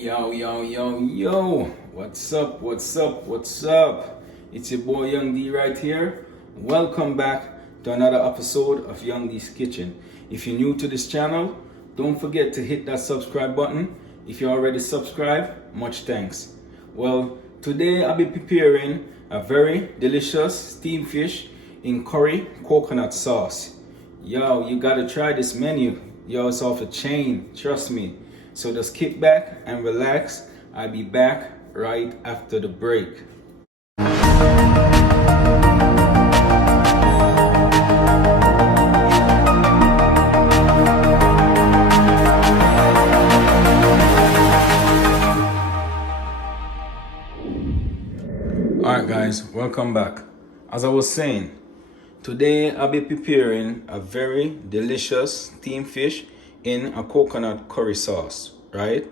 Yo, yo, yo, yo. What's up? What's up? What's up? It's your boy Young D right here. Welcome back to another episode of Young D's Kitchen. If you're new to this channel, don't forget to hit that subscribe button. If you're already subscribed, much thanks. Well, today I'll be preparing a very delicious steamed fish in curry coconut sauce. Yo, you gotta try this menu. Yo, it's off the chain, trust me. So just kick back and relax. I'll be back right after the break. Alright guys, welcome back. As I was saying, today I'll be preparing a very delicious steamed fish in a coconut curry sauce, right?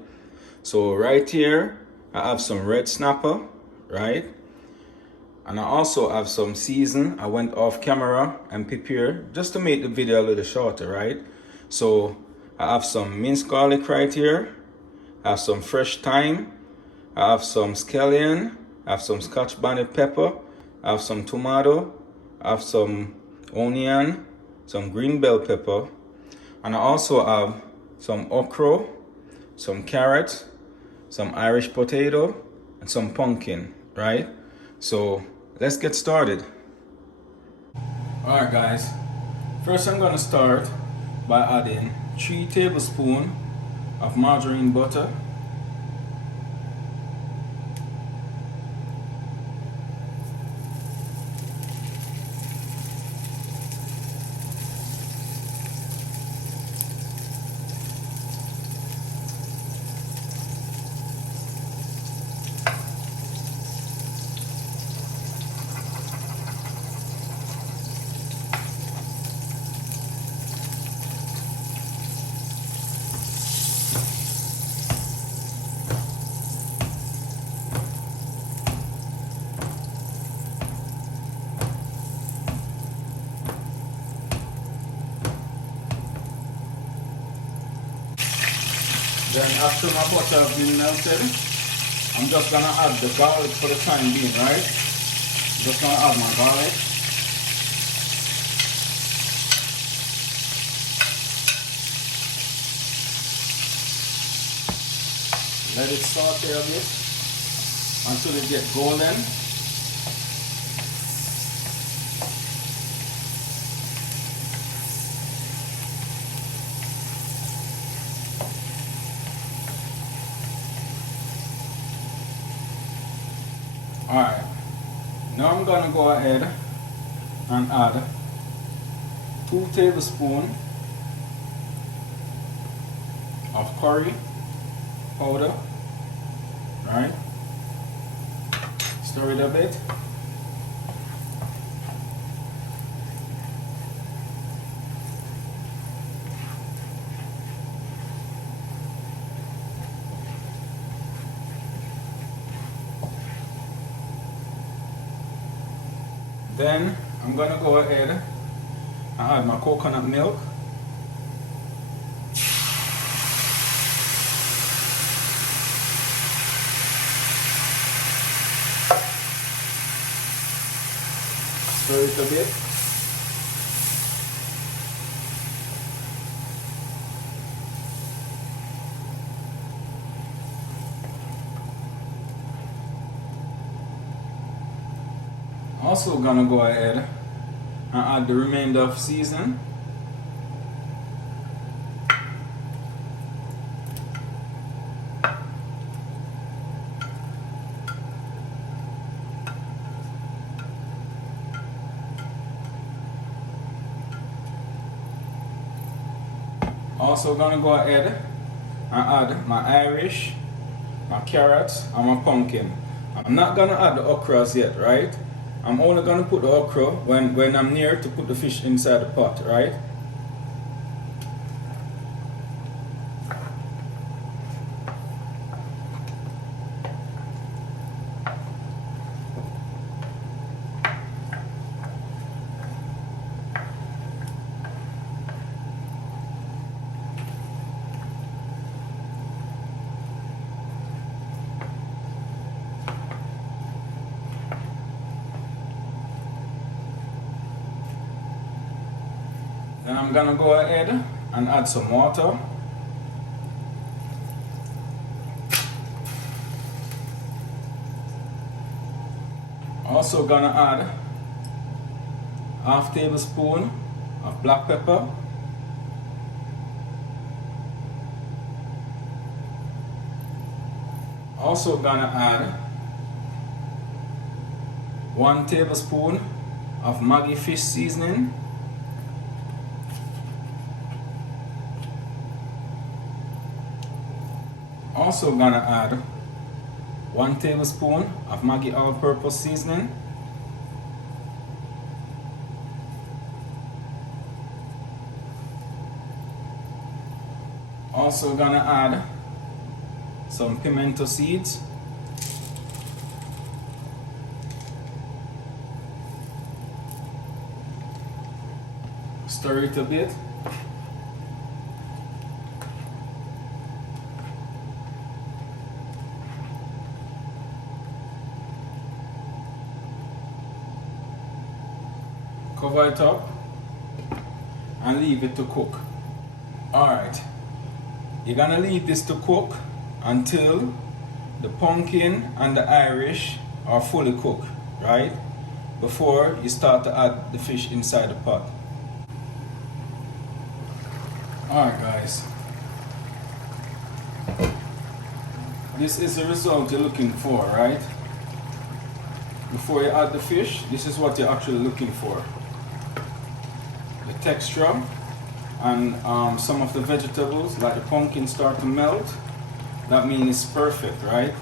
So right here I have some red snapper, right? And I also have some season. I went off camera and prepared just to make the video a little shorter, right? So I have some minced garlic right here. I have some fresh thyme. I have some scallion. I have some Scotch Bonnet pepper. I have some tomato. I have some onion, some green bell pepper. And I also have some okra, some carrots, some Irish potato, and some pumpkin, right? So let's get started. Alright guys, first I'm gonna start by adding 3 tablespoons of margarine butter. Then after my butter has been melted, I'm just gonna add the garlic for the time being, right? Just gonna add my garlic. Let it saute a bit until it gets golden. Alright, now I'm gonna go ahead and add 2 tablespoons of curry powder, right? Stir it a bit. Then I'm gonna go ahead and add my coconut milk. Stir it a bit. Also gonna go ahead and add the remainder of season. Also gonna go ahead and add my Irish, my carrots, and my pumpkin. I'm not gonna add the okras yet, right? I'm only gonna put the okra when I'm near to put the fish inside the pot, right? I'm gonna go ahead and add some water. Also gonna add half tablespoon of black pepper. Also gonna add 1 tablespoon of Maggi fish seasoning. Also gonna add 1 tablespoon of Maggi all-purpose seasoning. Also gonna add some pimento seeds. Stir it a bit. Cover it up and leave it to cook. Alright, you're gonna leave this to cook until the pumpkin and the Irish are fully cooked, right? Before you start to add the fish inside the pot. Alright guys, this is the result you're looking for, right? Before you add the fish, this is what you're actually looking for. The texture and some of the vegetables like the pumpkin start to melt. That means it's perfect, right?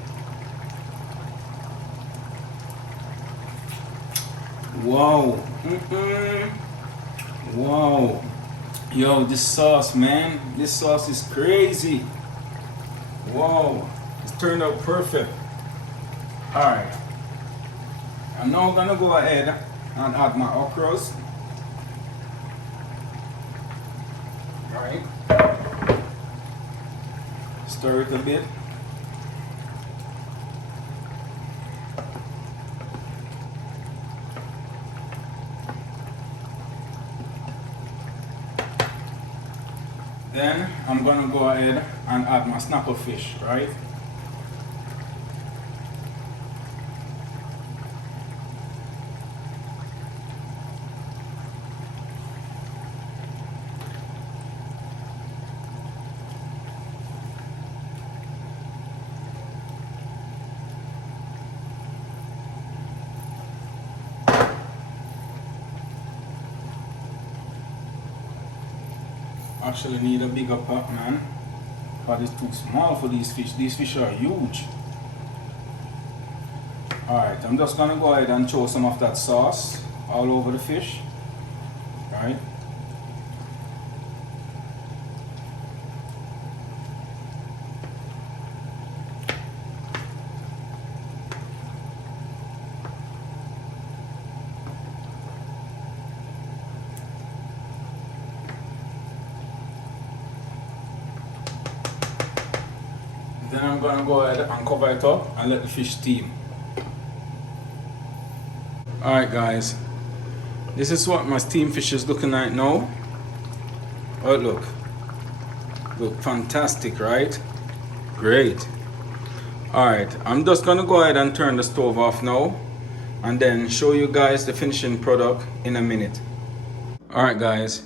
Wow. Wow. Yo, this sauce, man. This sauce is crazy. Wow. It's turned out perfect. Alright. I'm now gonna go ahead and add my okras. Alright. Stir it a bit. Then I'm gonna go ahead and add my snapper fish, right? Actually need a bigger pot, man, but it's too small for these fish. These fish are huge. Alright, I'm just gonna go ahead and throw some of that sauce all over the fish. Right? Then I'm gonna go ahead and cover it up and let the fish steam. Alright guys, this is what my steamed fish is looking like now. Oh look fantastic, right? Great. Alright, I'm just gonna go ahead and turn the stove off now and then show you guys the finishing product in a minute. Alright guys,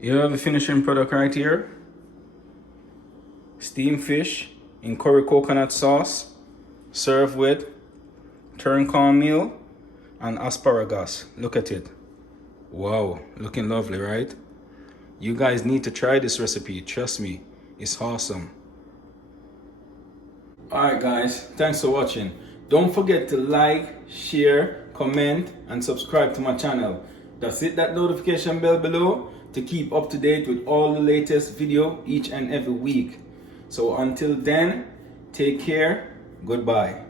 you have the finishing product right here. Steamed fish in curry coconut sauce, served with turned cornmeal and asparagus. Look at it. Wow, looking lovely, right? You guys need to try this recipe. Trust me, it's awesome. Alright guys, thanks for watching. Don't forget to like, share, comment and subscribe to my channel. Just hit that notification bell below to keep up to date with all the latest video each and every week. So until then, take care, goodbye.